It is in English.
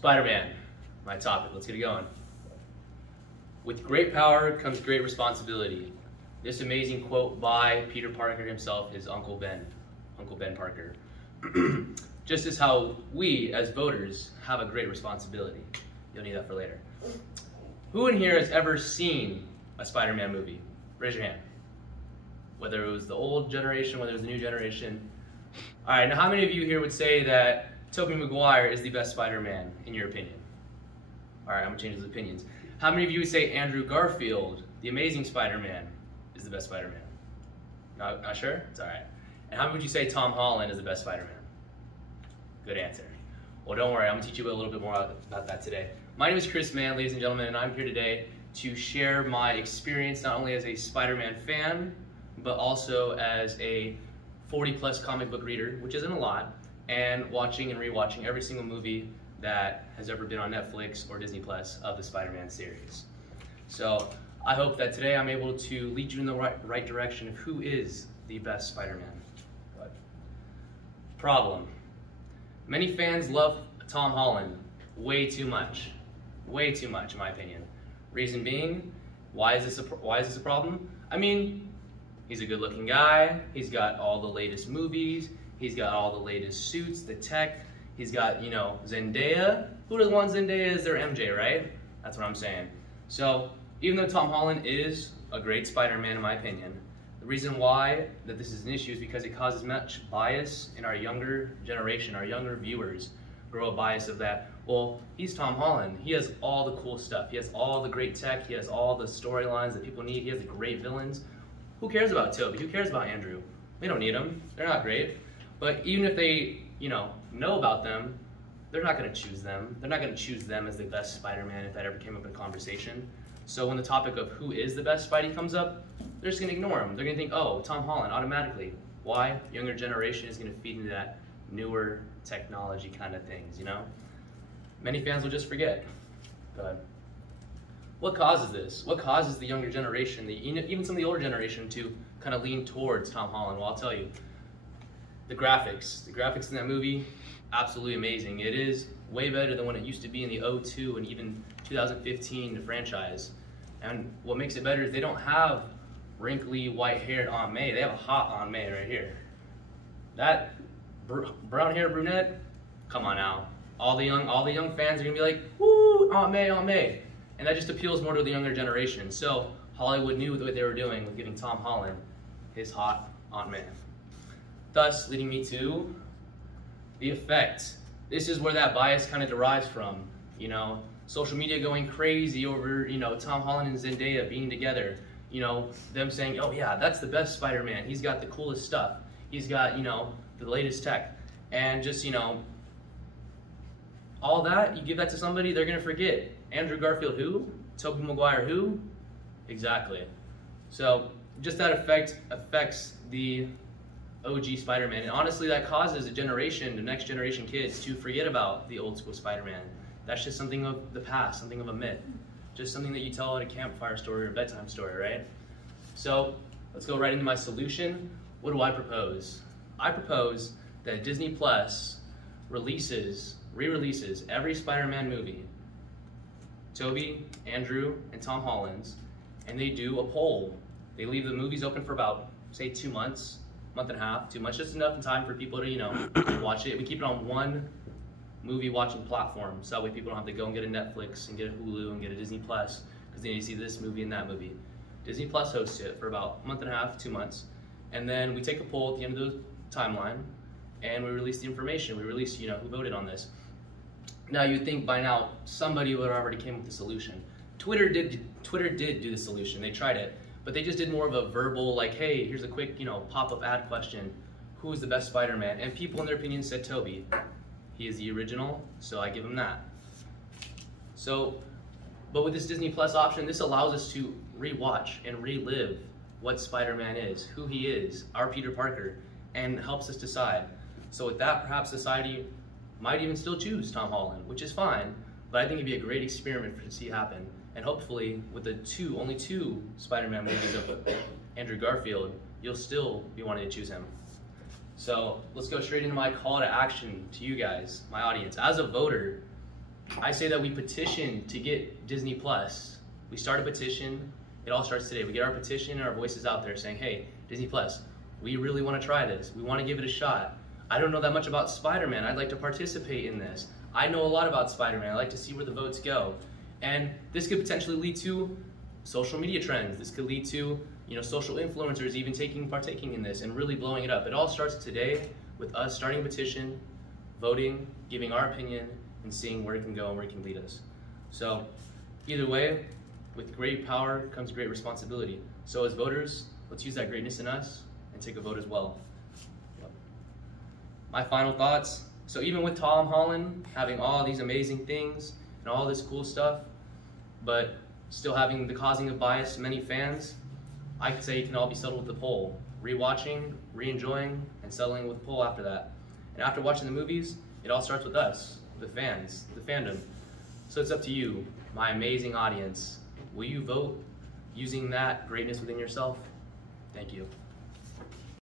Spider-Man, my topic. Let's get it going. With great power comes great responsibility. This amazing quote by Peter Parker himself, his Uncle Ben Parker. Just as how we, as voters, have a great responsibility. You'll need that for later. Who in here has ever seen a Spider-Man movie? Raise your hand. Whether it was the old generation, whether it was the new generation. All right, now how many of you here would say that Tobey Maguire is the best Spider-Man, in your opinion? All right, I'm gonna change those opinions. How many of you would say Andrew Garfield, the Amazing Spider-Man, is the best Spider-Man? Not sure? It's all right. And how many would you say Tom Holland is the best Spider-Man? Good answer. Well, don't worry, I'm gonna teach you a little bit more about that today. My name is Chris Mann, ladies and gentlemen, and I'm here today to share my experience not only as a Spider-Man fan, but also as a 40-plus comic book reader, which isn't a lot, and watching and rewatching every single movie that has ever been on Netflix or Disney Plus of the Spider-Man series. So I hope that today I'm able to lead you in the right direction of who is the best Spider-Man. But problem. Many fans love Tom Holland way too much. Way too much, in my opinion. Reason being, why is this a problem? I mean, he's a good-looking guy. He's got all the latest movies. He's got all the latest suits, the tech. He's got, you know, Zendaya. Who doesn't want Zendaya as their MJ, right? That's what I'm saying. So, even though Tom Holland is a great Spider-Man, in my opinion, the reason why that this is an issue is because it causes much bias in our younger generation, our younger viewers grow a bias of that, well, he's Tom Holland. He has all the cool stuff. He has all the great tech. He has all the storylines that people need. He has the great villains. Who cares about Tobey? Who cares about Andrew? We don't need them. They're not great. But even if they, know about them, they're not going to choose them. They're not going to choose them as the best Spider-Man if that ever came up in conversation. So when the topic of who is the best Spidey comes up, they're just going to ignore him. They're going to think, oh, Tom Holland, automatically. Why? Younger generation is going to feed into that newer technology kind of things, Many fans will just forget. But what causes this? What causes the younger generation, even some of the older generation, to kind of lean towards Tom Holland? Well, I'll tell you. The graphics in that movie, absolutely amazing. It is way better than what it used to be in the 2002 and even 2015 the franchise. And what makes it better is they don't have wrinkly, white-haired Aunt May. They have a hot Aunt May right here. That brown-haired brunette, come on now. All the young fans are gonna be like, woo, Aunt May, Aunt May. And that just appeals more to the younger generation. So Hollywood knew what they were doing with giving Tom Holland his hot Aunt May. Thus, leading me to the effect. This is where that bias kind of derives from. Social media going crazy over, Tom Holland and Zendaya being together. Them saying, oh yeah, that's the best Spider-Man. He's got the coolest stuff. He's got, the latest tech. And just, all that, you give that to somebody, they're gonna forget. Andrew Garfield who? Tobey Maguire who? Exactly. So, just that effect affects the OG Spider-Man, and honestly that causes the next generation kids to forget about the old school Spider-Man. That's just something of the past, something of a myth. Just something that you tell at a campfire story or a bedtime story, right? So let's go right into my solution. What do I propose? I propose that Disney Plus re-releases every Spider-Man movie, Tobey, Andrew, and Tom Holland's, and they do a poll. They leave the movies open for about, say, 2 months, month and a half, 2 months, just enough time for people to, watch it. We keep it on one movie watching platform, so that way people don't have to go and get a Netflix and get a Hulu and get a Disney Plus, because they need to see this movie and that movie. Disney Plus hosts it for about a month and a half, 2 months, and then we take a poll at the end of the timeline, and we release the information. We release, who voted on this. Now you'd think by now somebody would have already came up with the solution. Twitter did do the solution. They tried it. But they just did more of a verbal, like, hey, here's a quick, pop-up ad question. Who's the best Spider-Man? And people, in their opinion, said Tobey. He is the original, so I give him that. So, but with this Disney Plus option, this allows us to rewatch and relive what Spider-Man is, who he is, our Peter Parker, and helps us decide. So with that, perhaps society might even still choose Tom Holland, which is fine, but I think it'd be a great experiment to see happen. And hopefully, with the only two Spider-Man movies of Andrew Garfield, you'll still be wanting to choose him. So let's go straight into my call to action to you guys, my audience. As a voter, I say that we petition to get Disney Plus. We start a petition. It all starts today. We get our petition and our voices out there saying, hey, Disney Plus, we really want to try this. We want to give it a shot. I don't know that much about Spider-Man. I'd like to participate in this. I know a lot about Spider-Man. I'd like to see where the votes go. And this could potentially lead to social media trends. This could lead to, social influencers even partaking in this and really blowing it up. It all starts today with us starting a petition, voting, giving our opinion, and seeing where it can go and where it can lead us. So either way, with great power comes great responsibility. So as voters, let's use that greatness in us and take a vote as well. Yep. My final thoughts. So even with Tom Holland having all these amazing things and all this cool stuff, but still having the causing of bias to many fans, I could say it can all be settled with the poll. Rewatching, re-enjoying, and settling with the poll after that. And after watching the movies, it all starts with us, the fans, the fandom. So it's up to you, my amazing audience. Will you vote using that greatness within yourself? Thank you.